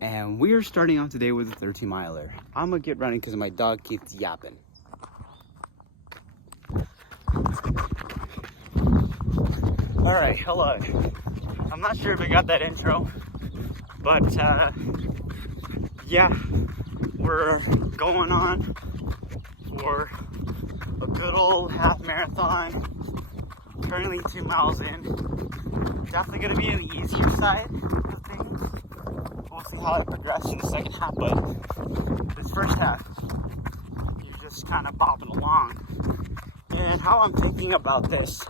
and we're starting out today with a 13 miler. I'm gonna get running because my dog keeps yapping. All right, hello. I'm not sure if I got that intro, but yeah, we're going on for a good old half marathon. Currently 2 miles in. Definitely gonna be on the easier side of things. We'll see how it progresses in the second half, but this first half, you're just kind of bobbing along. And how I'm thinking about this,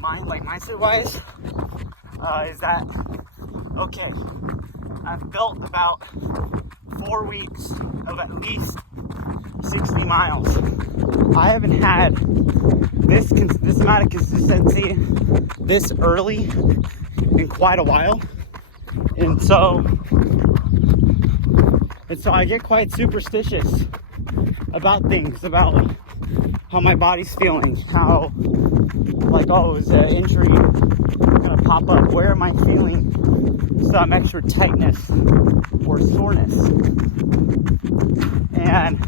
mindset-wise, is that, okay, I've built about 4 weeks of at least 60 miles. I haven't had this amount of consistency this early in quite a while. And so I get quite superstitious about things, about how my body's feeling, how, like, oh, is an injury gonna pop up? Where am I feeling some extra tightness or soreness? And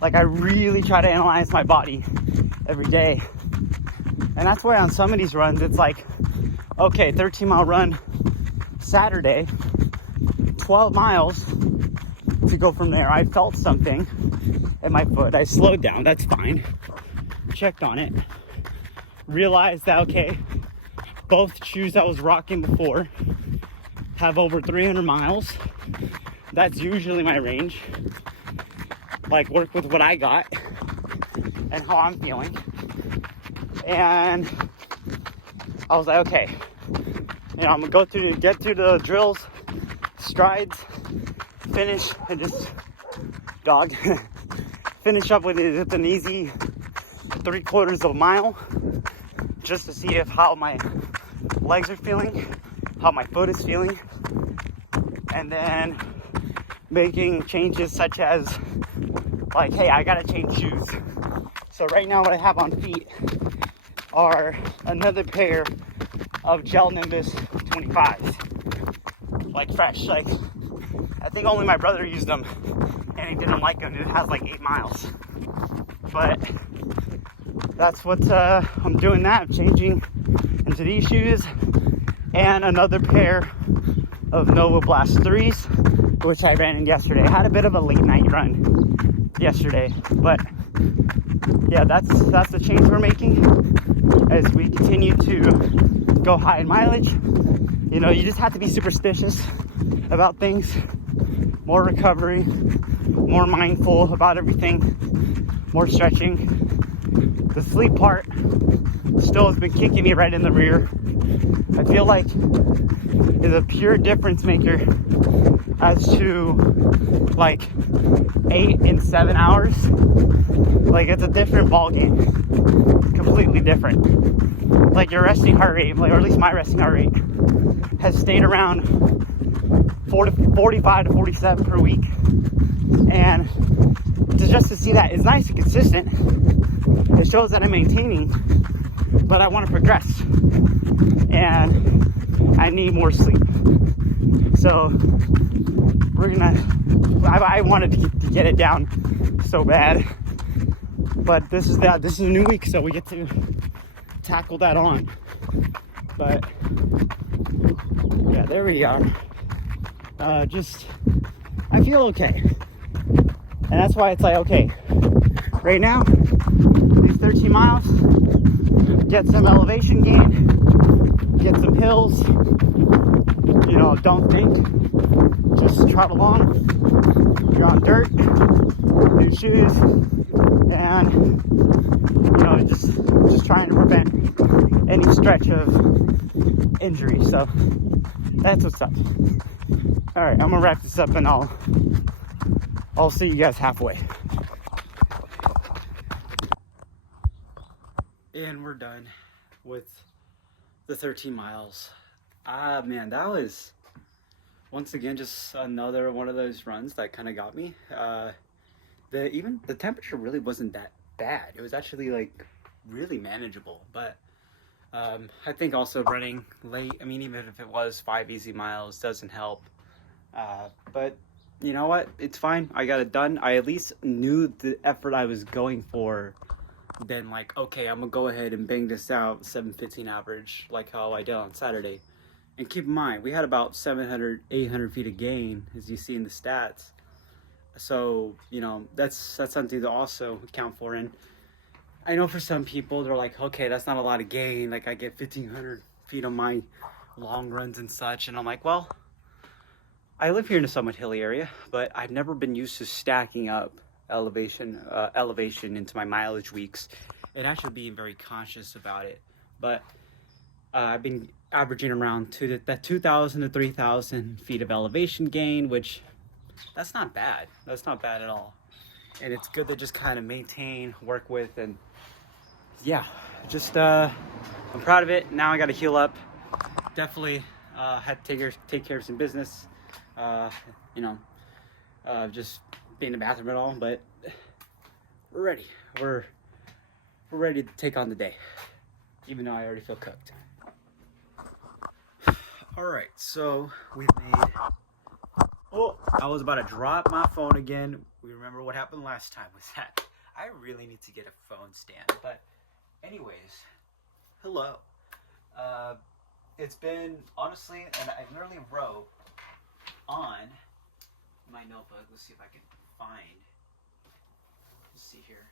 like, I really try to analyze my body every day. And that's why on some of these runs, it's like, okay, 13-mile run Saturday, 12 miles to go from there. I felt something at my foot. I slowed down. That's fine. Checked on it. Realized that, okay, both shoes I was rocking before have over 300 miles. That's usually my range. Like, work with what I got and how I'm feeling. And I was like, okay, I'm gonna get through the drills, strides, finish, and just finish up with an easy 3/4 of a mile, just to see how my legs are feeling, how my foot is feeling, and then making changes such as, like, hey, I gotta change shoes. So right now what I have on feet are another pair of Gel Nimbus 25s, like fresh. Like, I think only my brother used them and he didn't like them. It has like 8 miles, but that's what I'm doing. That I'm changing into these shoes and another pair of Nova Blast 3s, which I ran in yesterday. I had a bit of a late night run yesterday, but yeah, that's the change we're making as we continue to go high in mileage. You just have to be superstitious about things, more recovery, more mindful about everything, more stretching. The sleep part still has been kicking me right in the rear. I feel like it's a pure difference maker as to like 8 and 7 hours. Like, it's a different ball game, completely different. Like, your resting heart rate, or at least my resting heart rate, has stayed around 45 to 47 per week. And just to see that is nice and consistent. It shows that I'm maintaining, but I want to progress, and I need more sleep. So I wanted to get it down so bad, but this is a new week, so we get to tackle that on. But yeah, there we are. I feel okay, and that's why it's like, okay, right now, these 13 miles, get some elevation gain, get some hills, don't think, just trot along. You're on dirt, new shoes, and just trying to prevent any stretch of injury. So that's what's up. All right, I'm gonna wrap this up, and I'll see you guys halfway. And we're done with the 13 miles. Man, that was, once again, just another one of those runs that kind of got me. The temperature really wasn't that bad. It was actually, like, really manageable. But I think also running late, I mean, even if it was 5 easy miles, doesn't help. But you know what? It's fine. I got it done. I at least knew the effort I was going for. Then like, okay, I'm gonna go ahead and bang this out 7:15 average, like how I did on Saturday. And keep in mind, we had about 700, 800 feet of gain, as you see in the stats. So, you know, that's something to also account for. And I know for some people, they're like, okay, that's not a lot of gain. Like, I get 1,500 feet on my long runs and such. And I'm like, well, I live here in a somewhat hilly area, but I've never been used to stacking up elevation into my mileage weeks and actually being very conscious about it. But I've been averaging around 2,000 to 3,000 feet of elevation gain, which that's not bad. That's not bad at all. And it's good to just kind of maintain, work with, and yeah, just I'm proud of it. Now I got to heal up. Definitely had to take care of some business. You know, just being in the bathroom and all, but we're ready. We're ready to take on the day, even though I already feel cooked. All right, so we've made. Oh, I was about to drop my phone again. We remember what happened last time with that. I really need to get a phone stand. But anyways, hello. It's been, honestly, and I literally wrote on my notebook. Let's see if I can find. Let's see here.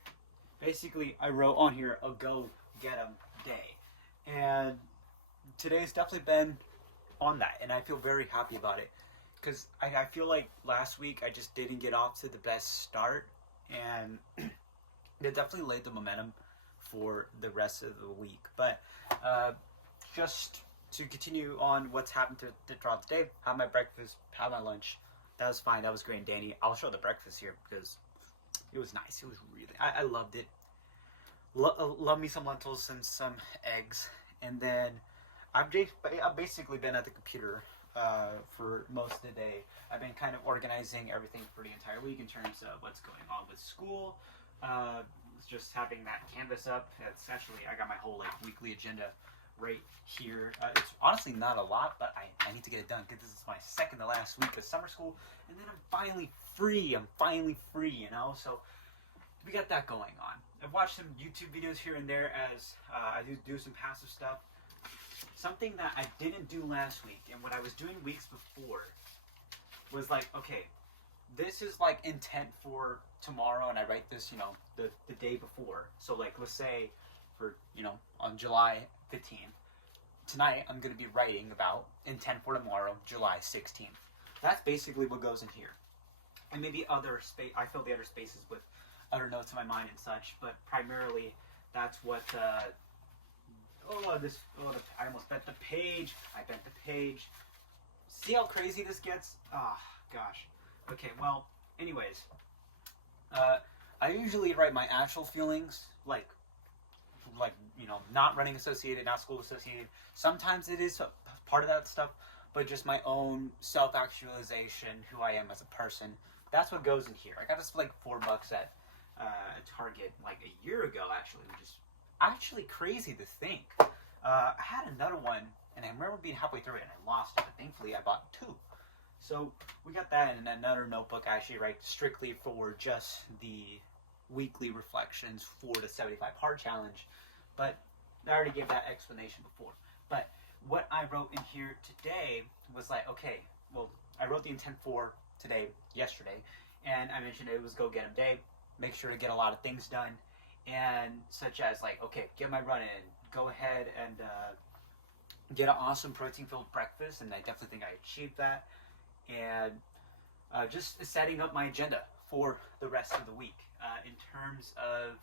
Basically, I wrote on here a go get 'em day. And today's definitely been on that. And I feel very happy about it. Because I feel like last week I just didn't get off to the best start, and it definitely laid the momentum for the rest of the week. But just to continue on what's happened throughout the day, have my breakfast, have my lunch. That was fine. That was great and dandy. I'll show the breakfast here because it was nice. It was really, I loved it. Love me some lentils and some eggs. And then I've basically been at the computer for most of the day. I've been kind of organizing everything for the entire week in terms of what's going on with school. Just having that canvas up. Essentially, I got my whole like weekly agenda right here. It's honestly not a lot, but I need to get it done because this is my second to last week of summer school, and then I'm finally free. You know. So we got that going on. I've watched some YouTube videos here and there as I do some passive stuff. Something that I didn't do last week, and what I was doing weeks before, was like, okay, this is like intent for tomorrow, and I write this, you know, the day before. So like, let's say for, you know, on July 15th, tonight I'm going to be writing about intent for tomorrow, July 16th. That's basically what goes in here. And maybe other space, I fill the other spaces with other notes in my mind and such, but primarily that's what, I almost bent the page. I bent the page. See how crazy this gets? Ah, gosh. Okay, well, anyways. I usually write my actual feelings, like, you know, not running associated, not school associated. Sometimes it is part of that stuff, but just my own self-actualization, who I am as a person. That's what goes in here. I got this for like $4 at Target like a year ago, actually, which is actually crazy to think. I had another one, and I remember being halfway through it, and I lost it, but thankfully I bought 2. So we got that in another notebook I actually write strictly for just the weekly reflections for the 75 hard challenge, but I already gave that explanation before. But what I wrote in here today was like, okay, well, I wrote the intent for today, yesterday, and I mentioned it was go get 'em day, make sure to get a lot of things done, and such as like, okay, get my run in, go ahead and get an awesome protein-filled breakfast, and I definitely think I achieved that, and just setting up my agenda for the rest of the week in terms of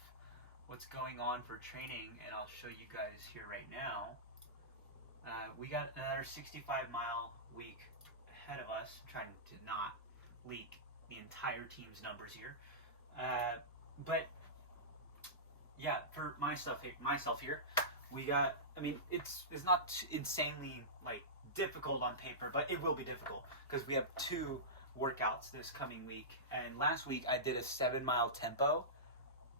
what's going on for training, and I'll show you guys here right now. We got another 65-mile week ahead of us, trying to not leak the entire team's numbers here, but yeah, for myself here, we got, I mean, it's not insanely like difficult on paper, but it will be difficult because we have 2 workouts this coming week. And last week I did a 7-mile tempo,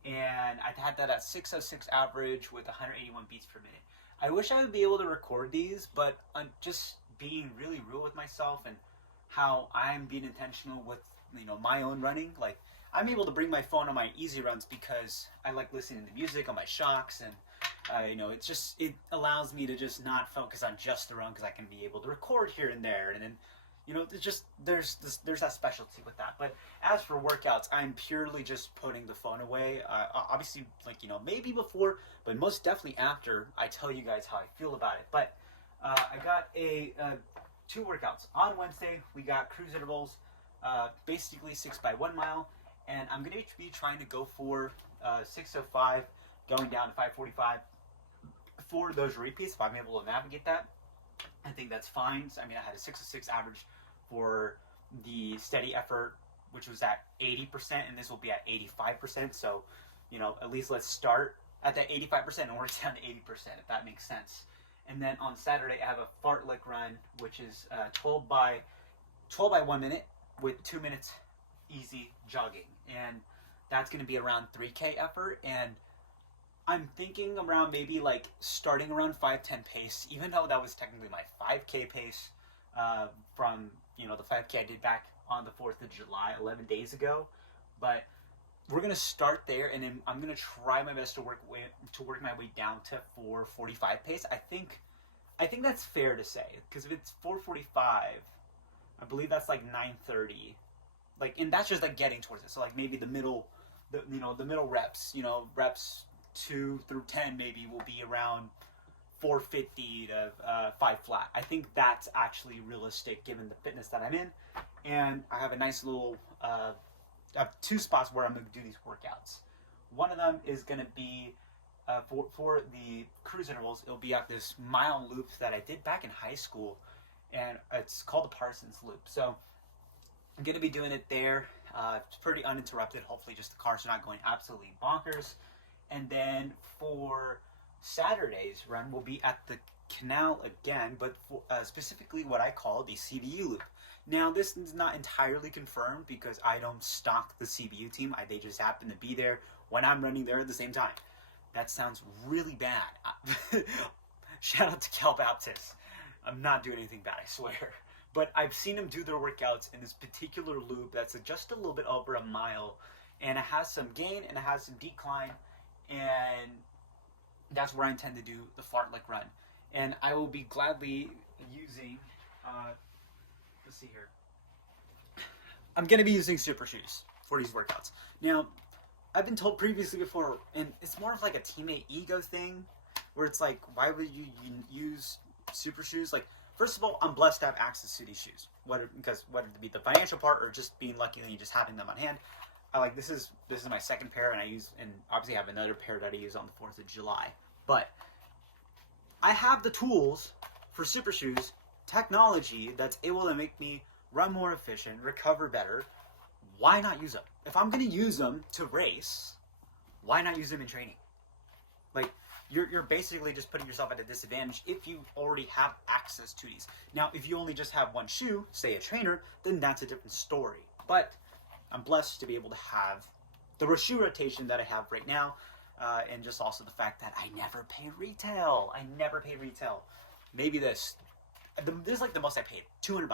and I had that at 6:06 average with 181 beats per minute. I wish I would be able to record these, but I'm just being really real with myself and how I'm being intentional with, my own running. Like, I'm able to bring my phone on my easy runs because I like listening to music on my shocks, and it allows me to just not focus on just the run because I can be able to record here and there, and then there's that specialty with that. But as for workouts, I'm purely just putting the phone away. Obviously, maybe before, but most definitely after I tell you guys how I feel about it. But I got two workouts on Wednesday. We got cruise intervals, basically 6 by 1 mile, and I'm gonna be trying to go for 6:05, going down to 5:45 for those repeats. If I'm able to navigate that, I think that's fine. So, I mean, I had a 6:06 average for the steady effort, which was at 80%, and this will be at 85%. So, at least let's start at that 85% and work down to 80%, if that makes sense. And then on Saturday, I have a fartlek run, which is 12 by 1 minute with 2 minutes easy jogging, and that's going to be around 3K effort. And I'm thinking around maybe like starting around 5:10 pace, even though that was technically my 5K pace from the 5K I did back on the 4th of July 11 days ago. But we're gonna start there, and then I'm gonna try my best to work my way down to 4:45 pace. I think that's fair to say, because if it's 4:45, I believe that's like 9:30, and that's just like getting towards it. So like maybe the middle reps, reps 2 through 10 maybe will be around 450 to 5 flat. I think that's actually realistic given the fitness that I'm in, and I have a nice little. I have 2 spots where I'm going to do these workouts. One of them is going to be for the cruise intervals. It'll be at this mile loop that I did back in high school, and it's called the Parsons Loop. So I'm going to be doing it there. It's pretty uninterrupted. Hopefully just the cars are not going absolutely bonkers. And then for Saturday's run, we'll be at the canal again, but for, specifically what I call the CBU loop. Now, this is not entirely confirmed because I don't stock the CBU team. They just happen to be there when I'm running there at the same time. That sounds really bad. Shout out to Cal Baptist. I'm not doing anything bad, I swear. But I've seen them do their workouts in this particular loop that's just a little bit over a mile. And it has some gain and it has some decline. And that's where I intend to do the fartlek run. And I will be gladly using, let's see here. I'm going to be using super shoes for these workouts. Now, I've been told previously before, and it's more of like a teammate ego thing, where it's like, why would you use super shoes? Like, first of all, I'm blessed to have access to these shoes, whether it be the financial part or just being lucky and just having them on hand. This is my second pair, and obviously I have another pair that I use on the 4th of July. But I have the tools for super shoes, technology that's able to make me run more efficient, recover better. Why not use them? If I'm going to use them to race, why not use them in training? You're basically just putting yourself at a disadvantage if you already have access to these. Now, if you only just have one shoe, say a trainer, then that's a different story. But I'm blessed to be able to have the shoe rotation that I have right now, and just also the fact that I never pay retail. Maybe this is like the most I paid, $200.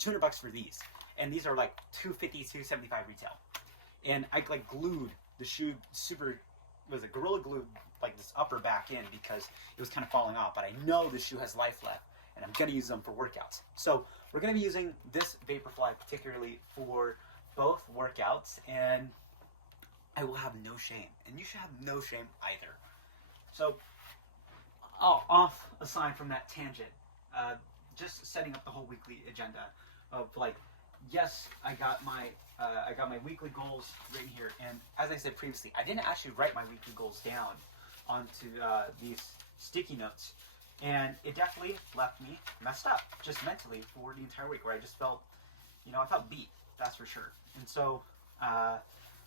$200 for these, and these are like $250, $275 retail. And I glued the shoe Gorilla Glue this upper back in because it was kind of falling off. But I know the shoe has life left, and I'm gonna use them for workouts. So we're gonna be using this Vaporfly particularly for both workouts, and I will have no shame, and you should have no shame either. So, aside from that tangent, just setting up the whole weekly agenda of yes, I got my weekly goals written here, and as I said previously, I didn't actually write my weekly goals down onto these sticky notes, and it definitely left me messed up just mentally for the entire week, where I just felt, I felt beat. That's for sure. And so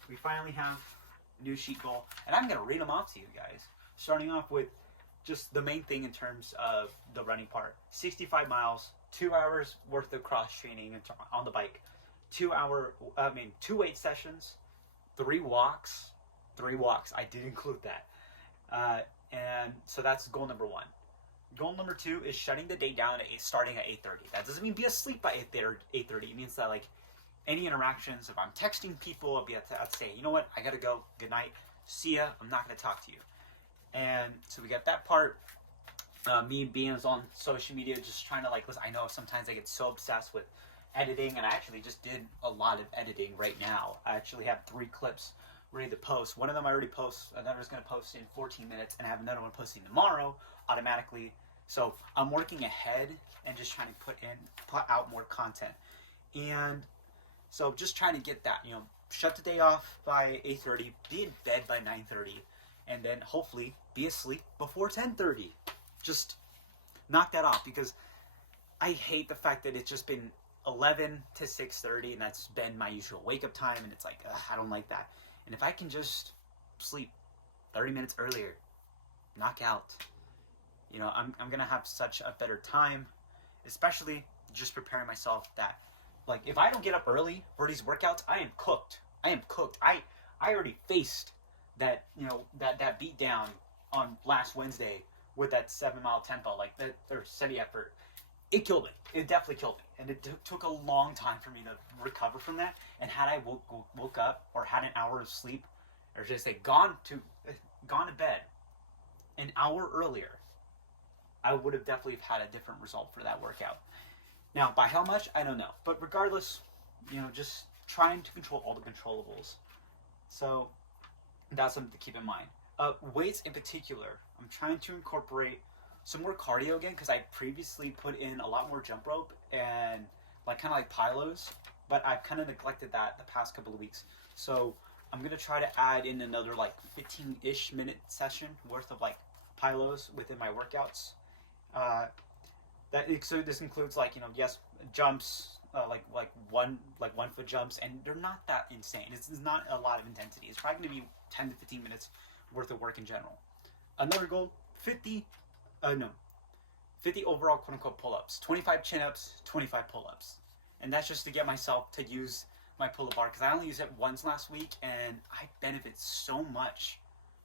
we finally have a new sheet goal, and I'm going to read them off to you guys, starting off with just the main thing in terms of the running part. 65 miles, 2 hours worth of cross training on the bike, 2 weight sessions, 3 walks. I did include that. And so that's goal number 1. Goal number 2 is shutting the day down starting at 8:30. That doesn't mean be asleep by 8:30. It means that like any interactions, if I'm texting people, I'd say, you know what, I gotta go. Good night. See ya. I'm not gonna talk to you. And so we got that part. Me being on social media, just trying to like listen. I know sometimes I get so obsessed with editing, and I actually just did a lot of editing right now. I actually have 3 clips ready to post. One of them I already post. Another's going to post in 14 minutes, and I have another one posting tomorrow automatically. So I'm working ahead and just trying to put out more content. And so just trying to get that, shut the day off by 8:30, be in bed by 9:30, and then hopefully be asleep before 10:30. Just knock that off, because I hate the fact that it's just been 11 to 6:30, and that's been my usual wake up time, and it's like, I don't like that. And if I can just sleep 30 minutes earlier, knock out, I'm gonna have such a better time, especially just preparing myself that, like, if I don't get up early for these workouts, I am cooked. I already faced that, that beat down on last Wednesday with that 7-mile tempo, like that, or steady effort. It killed me. It definitely killed me. And it took a long time for me to recover from that. And had I woke up or had an hour of sleep, or just say gone to bed an hour earlier, I would have definitely had a different result for that workout. Now, by how much, I don't know. But regardless, just trying to control all the controllables. So that's something to keep in mind. Weights in particular, I'm trying to incorporate some more cardio again, because I previously put in a lot more jump rope and kind of like pylos, but I've kind of neglected that the past couple of weeks. So I'm going to try to add in another 15-ish minute session worth of pylos within my workouts. So this includes jumps, like 1 foot jumps, and they're not that insane. It's not a lot of intensity. It's probably going to be 10 to 15 minutes worth of work in general. Another goal, 50 overall quote-unquote pull-ups, 25 chin-ups, 25 pull-ups. And that's just to get myself to use my pull-up bar, because I only used it once last week, and I benefit so much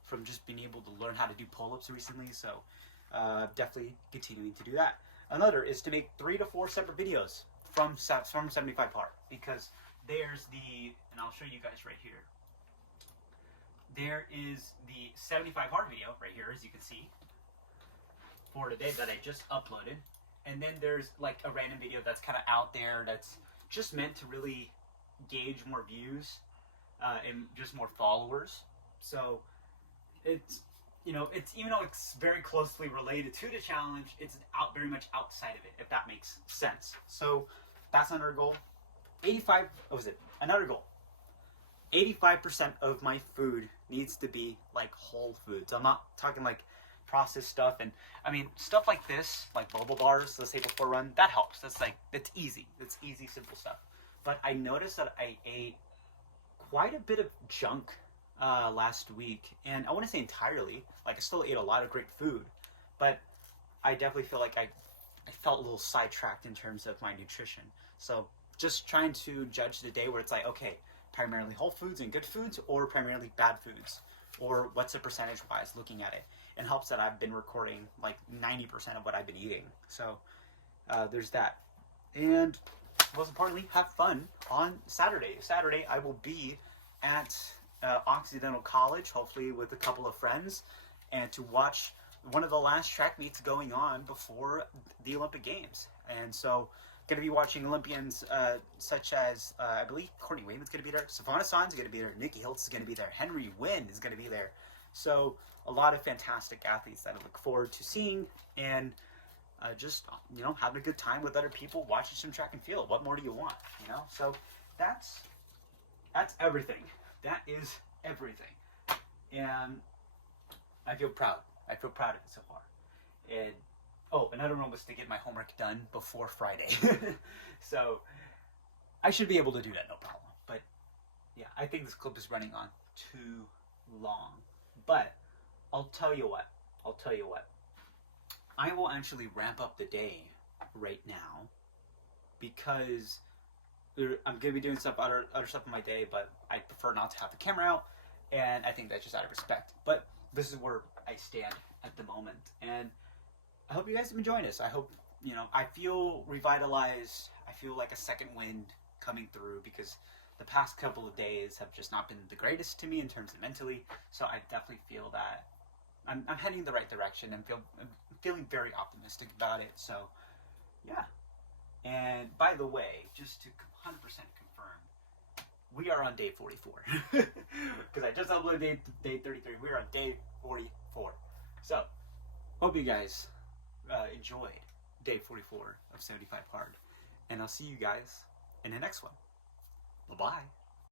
from just being able to learn how to do pull-ups recently. So definitely continuing to do that. Another is to make 3 to 4 separate videos from 75 Hard, because there's and I'll show you guys right here. There is the 75 Hard video right here, as you can see, for today that I just uploaded. And then there's a random video that's kind of out there that's just meant to really gauge more views and just more followers. So it's, it's, even though it's very closely related to the challenge, it's very much outside of it, if that makes sense. So that's another goal. Another goal. 85% of my food needs to be whole foods. I'm not talking processed stuff, and I mean stuff like this, like boba bars, let's say before a run, that helps. That's easy. It's easy, simple stuff. But I noticed that I ate quite a bit of junk last week, and I want to say entirely. I still ate a lot of great food, but I definitely feel like I felt a little sidetracked in terms of my nutrition. So just trying to judge the day where it's okay, primarily whole foods and good foods, or primarily bad foods, or what's the percentage wise, looking at it. It helps that I've been recording 90% of what I've been eating. So there's that. And most importantly, have fun on Saturday. Saturday I will be at Occidental College, hopefully with a couple of friends, and to watch one of the last track meets going on before the Olympic Games. And so going to be watching Olympians such as, I believe Courtney Wayman's going to be there, Savannah Son's going to be there, Nikki Hiltz is going to be there, Henry Wynn is going to be there. So a lot of fantastic athletes that I look forward to seeing, and just, having a good time with other people, watching some track and field. What more do you want, So that's everything. That is everything. And I feel proud. I feel proud of it so far. And another one was to get my homework done before Friday. So I should be able to do that, no problem. But yeah, I think this clip is running on too long. But I'll tell you what. I will actually ramp up the day right now, because I'm going to be doing other stuff in my day, but I prefer not to have the camera out, and I think that's just out of respect. But this is where I stand at the moment. And I hope you guys have been joining us. I hope, you know, I feel revitalized. I feel like a second wind coming through, because the past couple of days have just not been the greatest to me in terms of mentally. So I definitely feel that I'm heading in the right direction, and I'm feeling very optimistic about it. So, yeah. And by the way, just to 100% confirm, we are on day 44. Because I just uploaded day 33. We're on day 44. So, hope you guys enjoyed day 44 of 75 Hard. And I'll see you guys in the next one. Bye-bye.